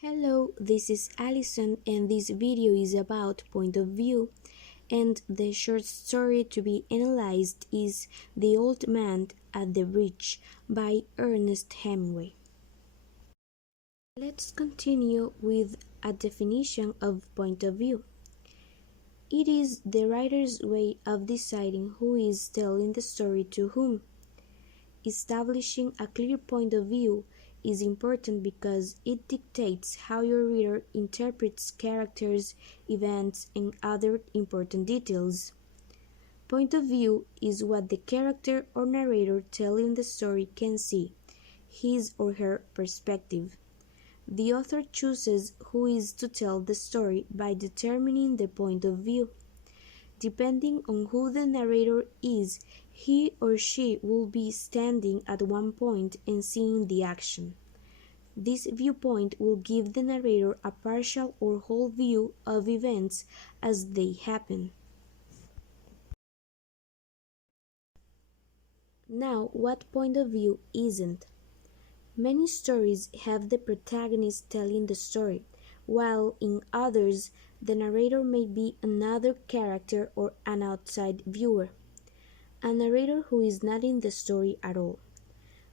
Hello, this is Alison and this video is about point of view, and the short story to be analyzed is The Old Man at the Bridge by Ernest Hemingway. Let's continue with a definition of point of view. It is the writer's way of deciding who is telling the story to whom. Establishing a clear point of view is important because it dictates how your reader interprets characters, events, and other important details. Point of view is what the character or narrator telling the story can see, his or her perspective. The author chooses who is to tell the story by determining the point of view. Depending on who the narrator is, he or she will be standing at one point and seeing the action. This viewpoint will give the narrator a partial or whole view of events as they happen. Now, what point of view isn't? Many stories have the protagonist telling the story, while in others, the narrator may be another character or an outside viewer. A narrator who is not in the story at all.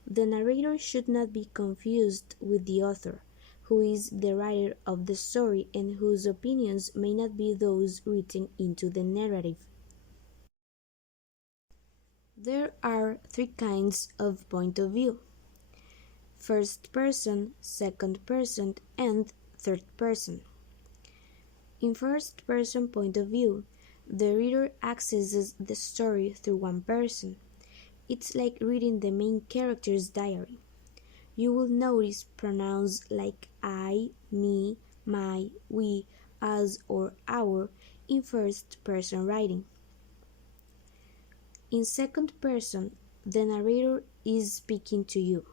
The narrator should not be confused with the author, who is the writer of the story and whose opinions may not be those written into the narrative. There are three kinds of point of view: first person, second person, and third person. In first person point of view, the reader accesses the story through one person. It's like reading the main character's diary. You will notice pronouns like I, me, my, we, us, or our in first person writing. In second person, the narrator is speaking to you.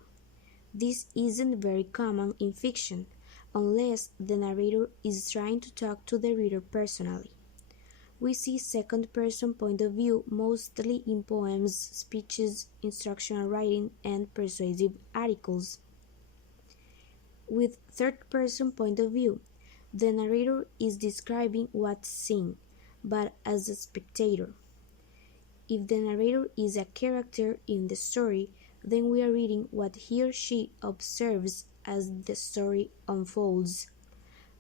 This isn't very common in fiction, unless the narrator is trying to talk to the reader personally. We see second-person point of view mostly in poems, speeches, instructional writing, and persuasive articles. With third-person point of view, the narrator is describing what's seen, but as a spectator. If the narrator is a character in the story, then we are reading what he or she observes as the story unfolds.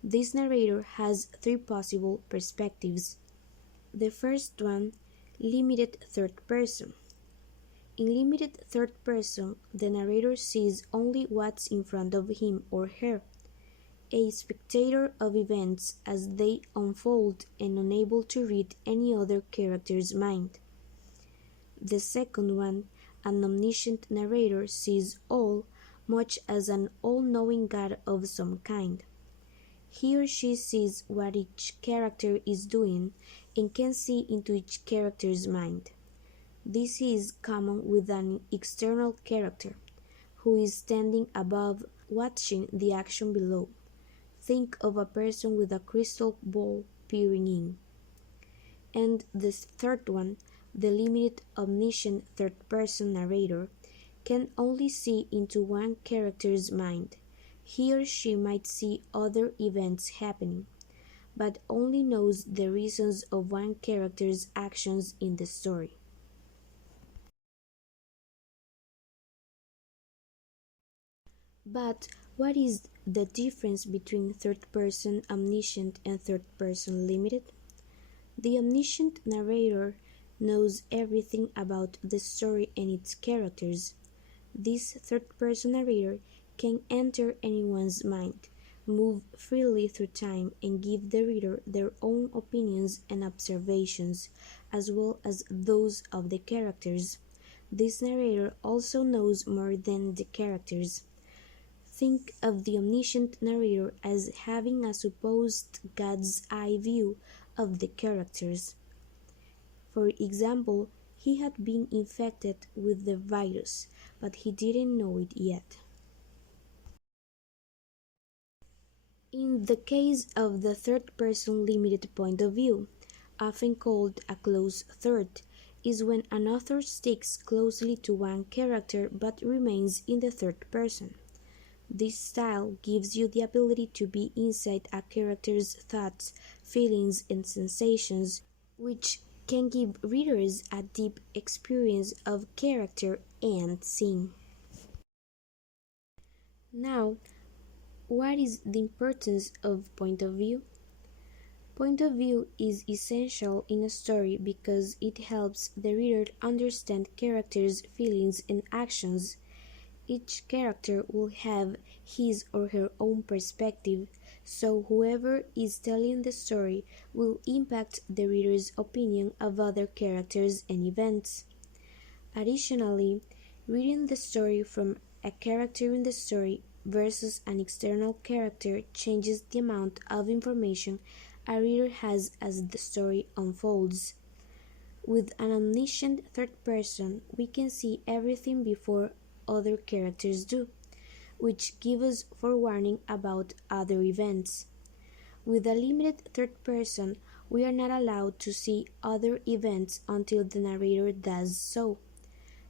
This narrator has three possible perspectives. The first one, limited third person. In limited third person, the narrator sees only what's in front of him or her, a spectator of events as they unfold and unable to read any other character's mind. The second one, an omniscient narrator, sees all, much as an all-knowing God of some kind. He or she sees what each character is doing and can see into each character's mind. This is common with an external character, who is standing above, watching the action below. Think of a person with a crystal ball peering in. And the third one, the limited omniscient third-person narrator, can only see into one character's mind. He or she might see other events happening, but only knows the reasons of one character's actions in the story. But what is the difference between third-person omniscient and third-person limited? The omniscient narrator knows everything about the story and its characters. This third-person narrator can enter anyone's mind, move freely through time, and give the reader their own opinions and observations, as well as those of the characters. This narrator also knows more than the characters. Think of the omniscient narrator as having a supposed God's eye view of the characters. For example, he had been infected with the virus, but he didn't know it yet. In the case of the third-person limited point of view, often called a close third, is when an author sticks closely to one character but remains in the third person. This style gives you the ability to be inside a character's thoughts, feelings, and sensations, which can give readers a deep experience of character and scene. Now, what is the importance of point of view? Point of view is essential in a story because it helps the reader understand characters' feelings and actions. Each character will have his or her own perspective, so whoever is telling the story will impact the reader's opinion of other characters and events. Additionally, reading the story from a character in the story versus an external character changes the amount of information a reader has as the story unfolds. With an omniscient third person, we can see everything before other characters do, which gives us forewarning about other events. With a limited third person, we are not allowed to see other events until the narrator does so.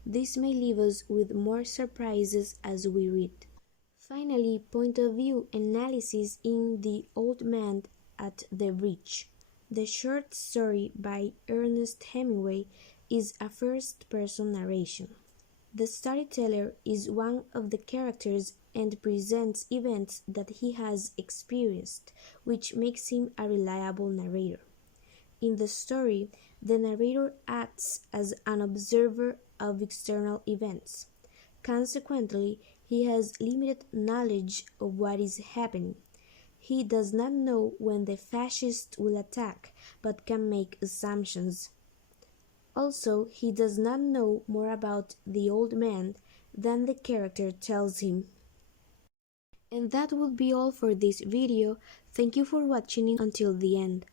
This may leave us with more surprises as we read. Finally, point of view analysis in The Old Man at the Bridge. The short story by Ernest Hemingway is a first-person narration. The storyteller is one of the characters and presents events that he has experienced, which makes him a reliable narrator. In the story, the narrator acts as an observer of external events. Consequently, he has limited knowledge of what is happening. He does not know when the fascists will attack, but can make assumptions. Also, he does not know more about the old man than the character tells him. And that would be all for this video. Thank you for watching until the end.